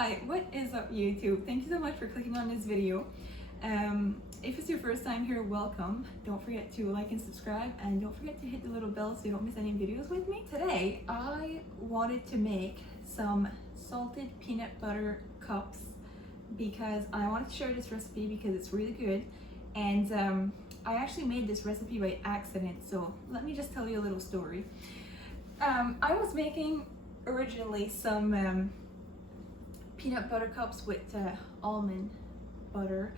Hi, what is up YouTube? Thank you so much for clicking on this video. If it's your first time here, welcome. Don't forget to like and subscribe, and don't forget to hit the little bell so you don't miss any videos with me. Today, I wanted to make some salted peanut butter cups because I wanted to share this recipe because it's really good. And I actually made this recipe by accident, so let me just tell you a little story. I was making originally some peanut butter cups with almond butter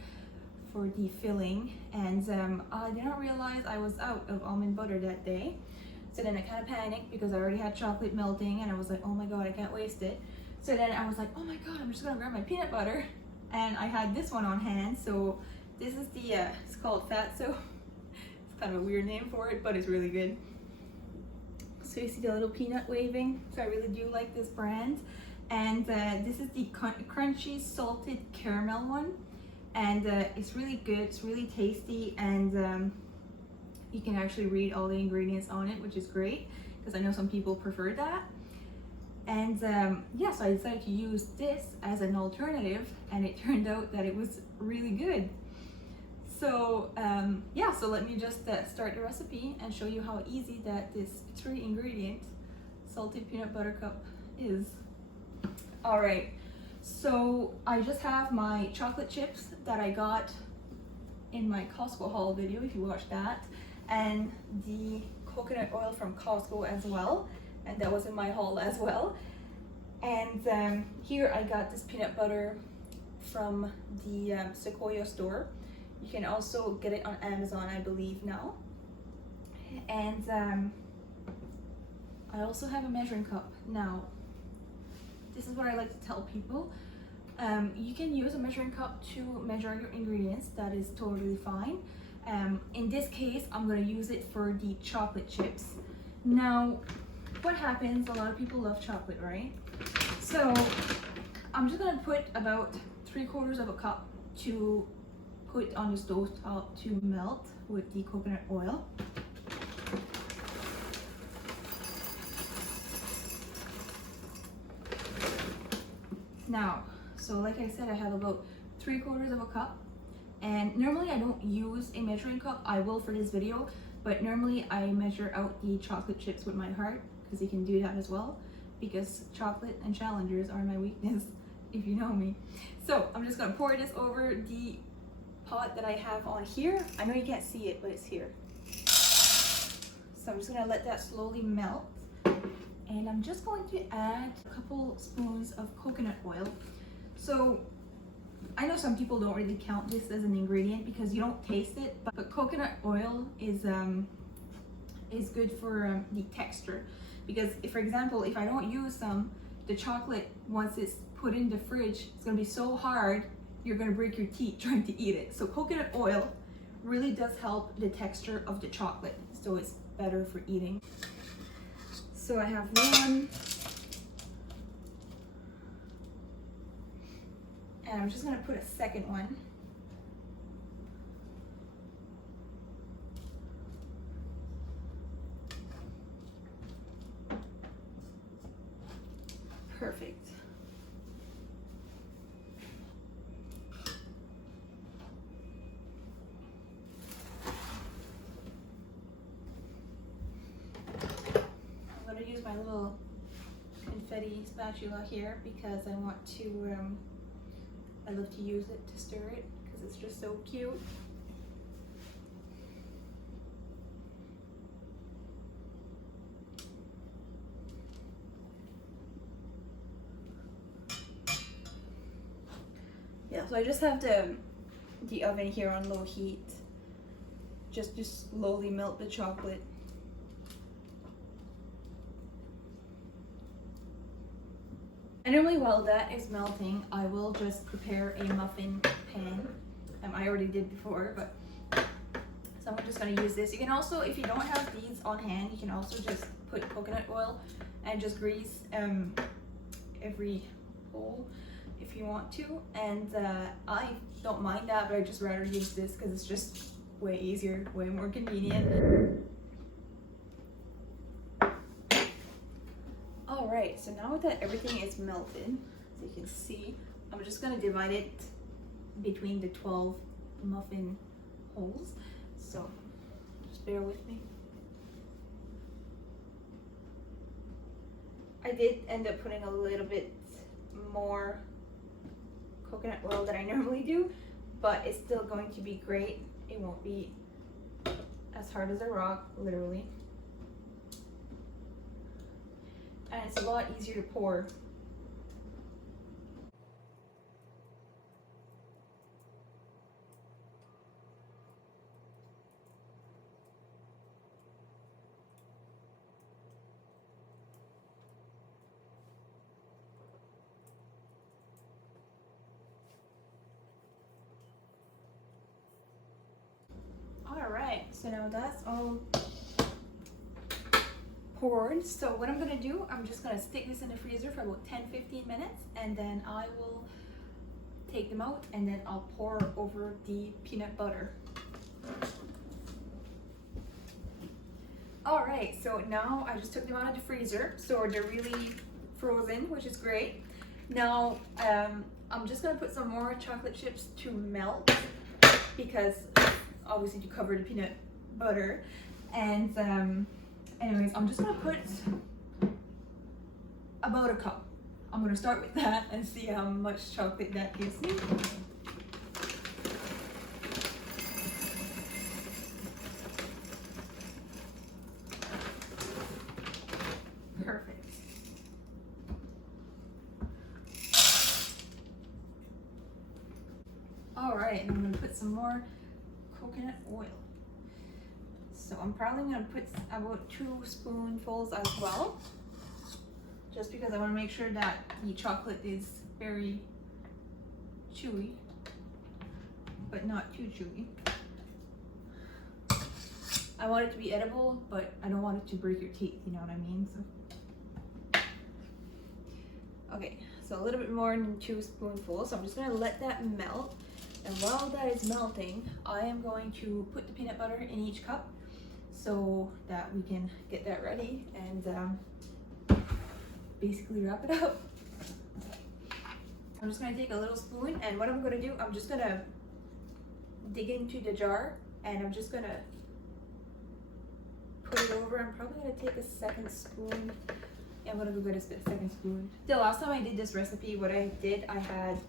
for the filling, and I did not realize I was out of almond butter that day. So then I kind of panicked because I already had chocolate melting, and I was like, oh my god, I can't waste it. So then I was like, oh my god, I'm just gonna grab my peanut butter, and I had this one on hand. So this is the it's called Fatso. It's kind of a weird name for it, but it's really good. So you see the little peanut waving, so I really do like this brand. And this is the crunchy salted caramel one, and it's really good, it's really tasty, and you can actually read all the ingredients on it, which is great because I know some people prefer that. And yeah, so I decided to use this as an alternative, and it turned out that it was really good. So yeah, so let me just start the recipe and show you how easy that this 3 ingredient salted peanut butter cup is. All right, so I just have my chocolate chips that I got in my Costco haul video, if you watched that, and the coconut oil from Costco as well, and that was in my haul as well. And here I got this peanut butter from the Sequoia store. You can also get it on Amazon, I believe now. And I also have a measuring cup. Now, this is what I like to tell people. You can use a measuring cup to measure your ingredients. That is totally fine. In this case, I'm going to use it for the chocolate chips. Now, what happens, a lot of people love chocolate, right? So I'm just going to put about 3/4 of a cup to put on the stove top to melt with the coconut oil. Now, so like I said, I have about 3/4 of a cup, and normally I don't use a measuring cup. I will for this video, but normally I measure out the chocolate chips with my heart, because you can do that as well, because chocolate and challengers are my weakness, if you know me. So I'm just gonna pour this over the pot that I have on here. I know you can't see it, but it's here. So I'm just gonna let that slowly melt. And I'm just going to add a couple spoons of coconut oil. So I know some people don't really count this as an ingredient because you don't taste it, but coconut oil is good for the texture. Because if, for example, if I don't use some, the chocolate, once it's put in the fridge, it's gonna be so hard, you're gonna break your teeth trying to eat it. So coconut oil really does help the texture of the chocolate, so it's better for eating. So I have one, and I'm just gonna put a second one. Perfect. Use my little confetti spatula here because I want to I love to use it to stir it because it's just so cute. Yeah, so I just have the oven here on low heat just to slowly melt the chocolate. And normally while that is melting, I will just prepare a muffin pan. I already did before, but so I'm just gonna use this. You can also, if you don't have these on hand, you can also just put coconut oil and just grease every hole if you want to. And I don't mind that, but I just rather use this because it's just way easier, way more convenient. Alright, so now that everything is melted, So you can see, I'm just gonna divide it between the 12 muffin holes. So just bear with me. I did end up putting a little bit more coconut oil than I normally do, but it's still going to be great. It won't be as hard as a rock, literally. And it's a lot easier to pour. Alright, so now that's all poured. So what I'm gonna do, I'm just gonna stick this in the freezer for about 10-15 minutes, and then I will take them out and then I'll pour over the peanut butter. Alright, so now I just took them out of the freezer, so they're really frozen, which is great. Now I'm just gonna put some more chocolate chips to melt, because obviously to cover the peanut butter. And anyways, I'm just gonna put about a cup. I'm gonna start with that and see how much chocolate that gives me. Perfect. All right, and I'm gonna put some more coconut oil. So I'm probably gonna put about 2 spoonfuls as well, just because I want to make sure that the chocolate is very chewy, but not too chewy. I want it to be edible, but I don't want it to break your teeth, you know what I mean? So, okay, so a little bit more than 2 spoonfuls. So I'm just gonna let that melt. And while that is melting, I am going to put the peanut butter in each cup so that we can get that ready and basically wrap it up. I'm just gonna take a little spoon, and what I'm gonna do, I'm just gonna dig into the jar and I'm just gonna put it over. I'm probably gonna take a second spoon. Yeah, I'm gonna go get a second spoon. The last time I did this recipe, what I did, I had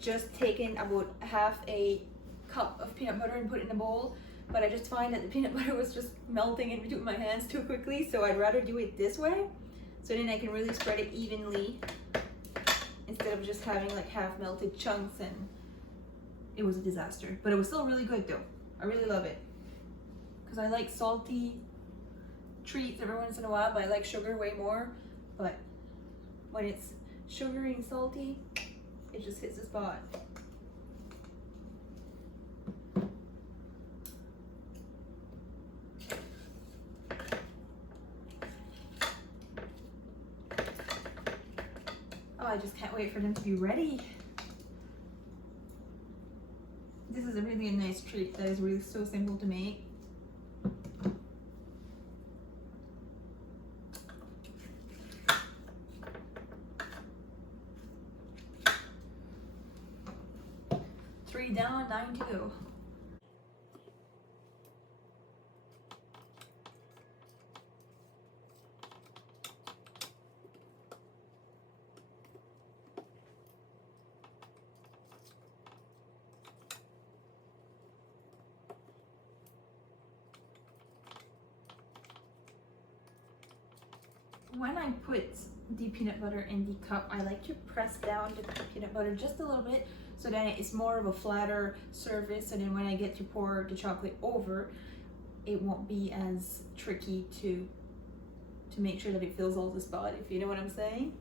just taken about half a cup of peanut butter and put it in a bowl, but I just find that the peanut butter was just melting in between my hands too quickly, so I'd rather do it this way, so then I can really spread it evenly instead of just having like half melted chunks, and it was a disaster. But it was still really good though. I really love it because I like salty treats every once in a while, but I like sugar way more. But when it's sugary and salty, it just hits the spot. Oh, I just can't wait for them to be ready. This is a really nice treat that is really so simple to make. Three down, 9 to go. When I put the peanut butter in the cup, I like to press down the peanut butter just a little bit so that it's more of a flatter surface, so then when I get to pour the chocolate over, it won't be as tricky to make sure that it fills all the spot, if you know what I'm saying.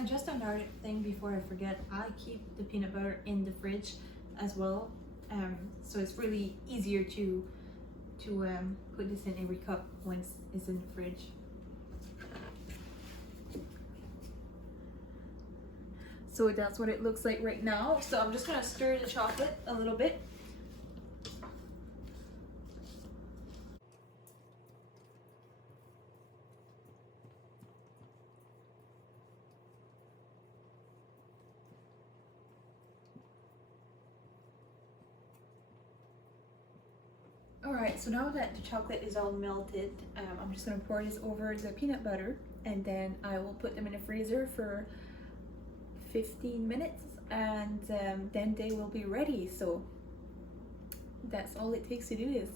And just another thing before I forget, I keep the peanut butter in the fridge as well, so it's really easier to put this in every cup once it's in the fridge. So that's what it looks like right now. So I'm just gonna stir the chocolate a little bit. Alright, so now that the chocolate is all melted, I'm just going to pour this over the peanut butter, and then I will put them in the freezer for 15 minutes, and then they will be ready. So that's all it takes to do this.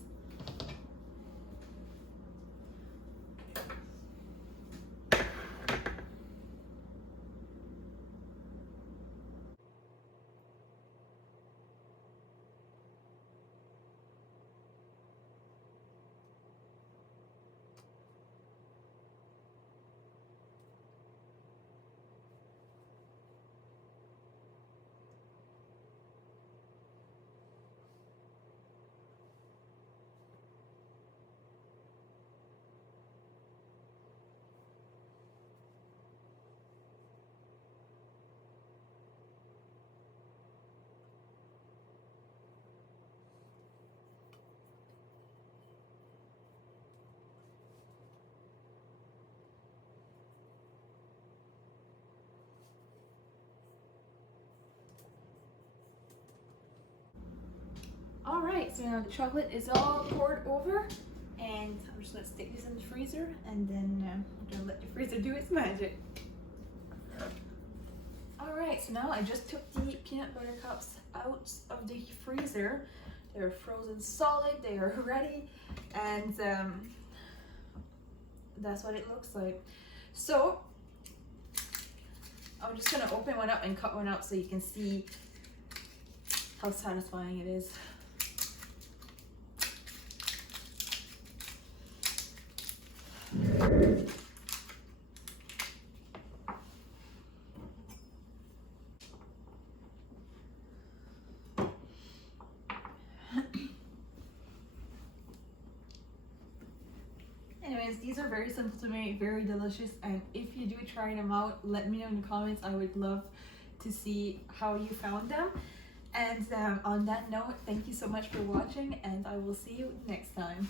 Alright, so now the chocolate is all poured over, and I'm just going to stick this in the freezer, and then I'm going to let the freezer do its magic. Alright, so now I just took the peanut butter cups out of the freezer. They're frozen solid, they are ready, and that's what it looks like. So I'm just going to open one up and cut one out so you can see how satisfying it is. Anyways, these are very simple to make, very delicious, and if you do try them out, let me know in the comments. I would love to see how you found them. And on that note, thank you so much for watching, and I will see you next time.